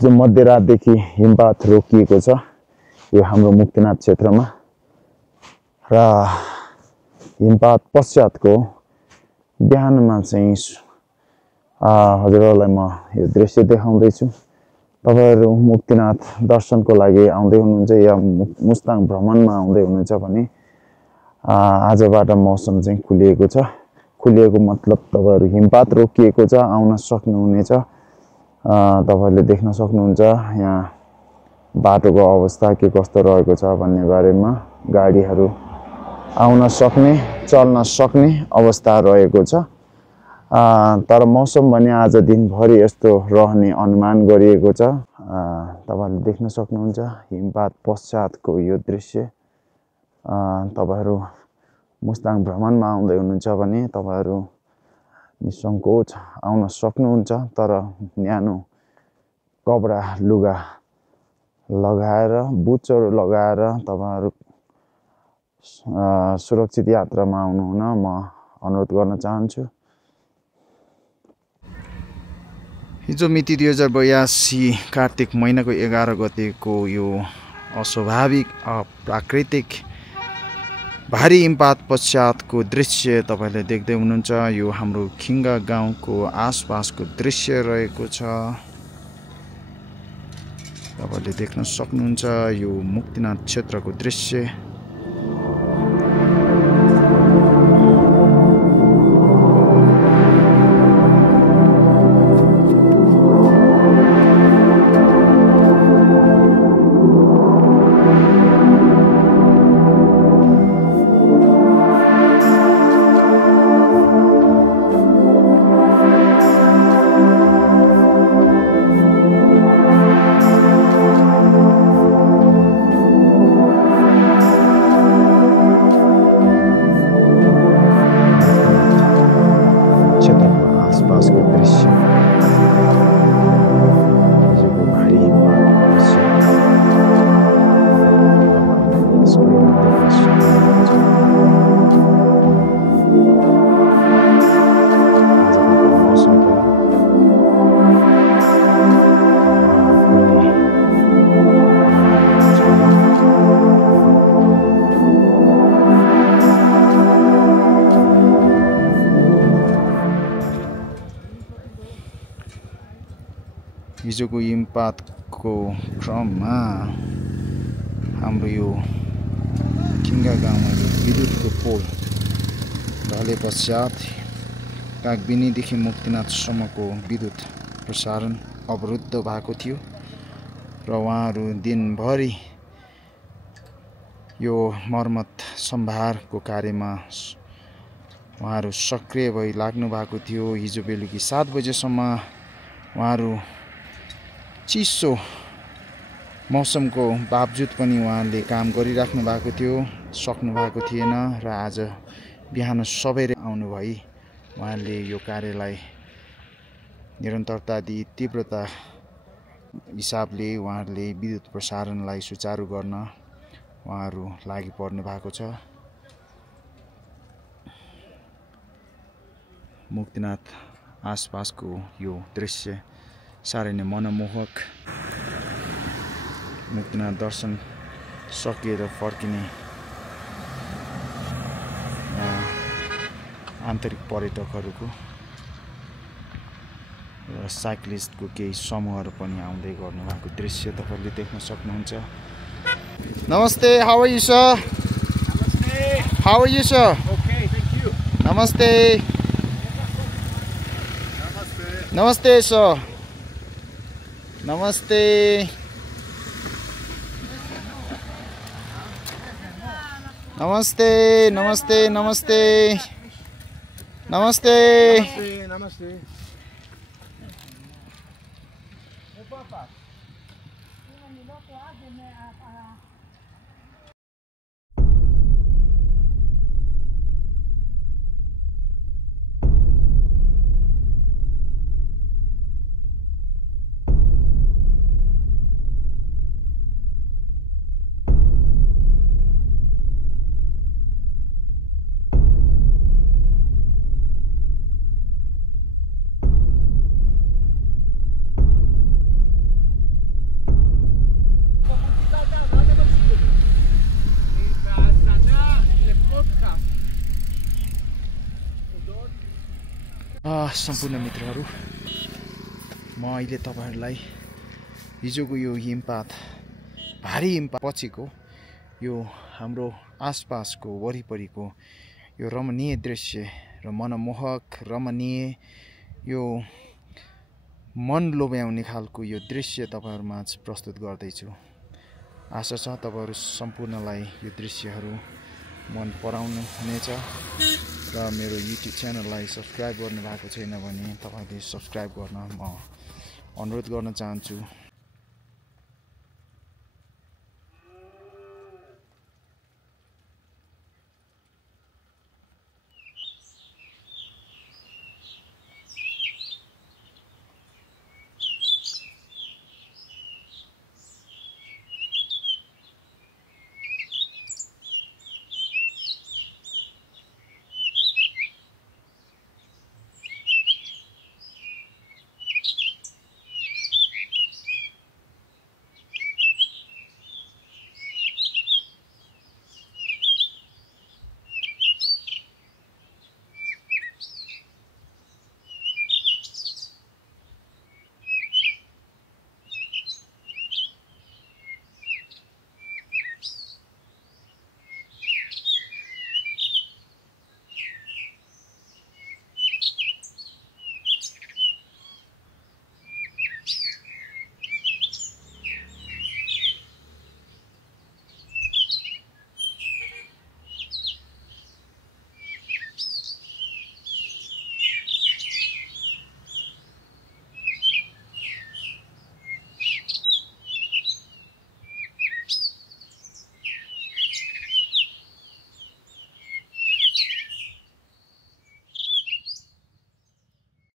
आज मध्यरातदेखि हिमपात रोकिएको छ यो हाम्रो मुक्तिनाथ क्षेत्रमा र हिमपात पश्चातको बिहानमा चाहिँ हजुरहरूलाई म यो दृश्य देखाउँदै छु। तपाईहरु मुक्तिनाथ दर्शनको लागि आउँदै हुनुहुन्छ या मुस्ताङ भ्रमणमा आउँदै हुनुहुन्छ भने आजबाट मौसम चाहिँ खुलिएको छ। खुलिएको मतलब तपाईहरु हिमपात रोकिएको छ, आउन सक्नुहुनेछ। तपाईहरुले देख्न सक्नुहुन्छ यहाँ बाटोको अवस्था के कस्तो रहेको छ भन्ने बारेमा। गाडीहरु आउन सक्ने, चल्न सक्ने अवस्था रहेको छ। तर मौसम भने आज दिनभरि यस्तो रहने अनुमान गरिएको छ। तपाईहरुले देख्न सक्नुहुन्छ हिमपात पश्चातको यो दृश्य। तपाईहरु मुस्ताङ भ्रमणमा आउँदै हुनुहुन्छ भने तपाईहरु निसंकोच आउन सक्नुहुन्छ। तर न्यानो कपडा लुगा लगाएर, बुटहरू लगाएर तपाईहरु सुरक्षित यात्रामा आउनु हुन म अनुरोध गर्न चाहन्छु। हिजो मिति 2082 कार्तिक महिनाको 11 गतेको यो अस्वाभाविक अप्राकृतिक भारी हिमपात पश्चातको दृश्य तपाईले देख्दै हुनुहुन्छ। यो हाम्रो खिङ्गा गाउँको आसपासको दृश्य रहेको छ। तपाईले देख्न सक्नुहुन्छ यो मुक्तिनाथ क्षेत्रको दृश्य। हिजोको हिमपातको क्रममा हाम्रो यो खिङ्गा गाउँमा विद्युतको पोल ढले पश्चात कागबिनीदेखि मुक्तिनाथसम्मको विद्युत प्रसारण अवरुद्ध भएको थियो र उहाँहरू दिनभरि यो मर्मत सम्भारको कार्यमा उहाँहरू सक्रिय भई लाग्नु भएको थियो। हिजो बेलुकी 7 बजेसम्म उहाँहरू चिसो मौसमको बावजुद पनि उहाँले काम गरिराख्नु भएको थियो, सक्नु भएको थिएन र आज बिहान सबैले आउनु भई उहाँले यो कार्यलाई निरन्तरता दिई तीव्रता हिसाबले उहाँहरूले विद्युत प्रसारणलाई सुचारू गर्न उहाँहरू लागि पर्नु भएको छ। मुक्तिनाथ आसपासको यो दृश्य साह्रै नै मनमोहक। मुक्तिनाथ दर्शन सकिएर फर्किने आन्तरिक पर्यटकहरूको र साइक्लिस्टको केही समूहहरू पनि आउँदै गर्नु भएको दृश्य तपाईले देख्न सक्नुहुन्छ। नमस्ते, how are you sir? How are you sir? Okay, thank you. नमस्ते। नमस्ते सर। नमस्ते। नमस्ते नमस्ते नमस्ते नमस्ते नमस्ते। सम्पूर्ण मित्रहरू, म अहिले तपाईहरुलाई हिजोको यो हिमपात, भारी हिमपात पछिको यो हाम्रो आसपासको वरिपरिको यो रमणीय दृश्य र मनमोहक रमणीय यो मन लोभ्याउने खालको यो दृश्य तपाईहरुमाझ प्रस्तुत गर्दैछु। आशा छ तपाईहरु सम्पूर्णलाई यो दृश्यहरू मन पराउनु हुनेछ र मेरो YouTube च्यानललाई सब्स्क्राइब गर्नु भएको छैन भने तपाईले सब्स्क्राइब गर्न म अनुरोध गर्न चाहन्छु।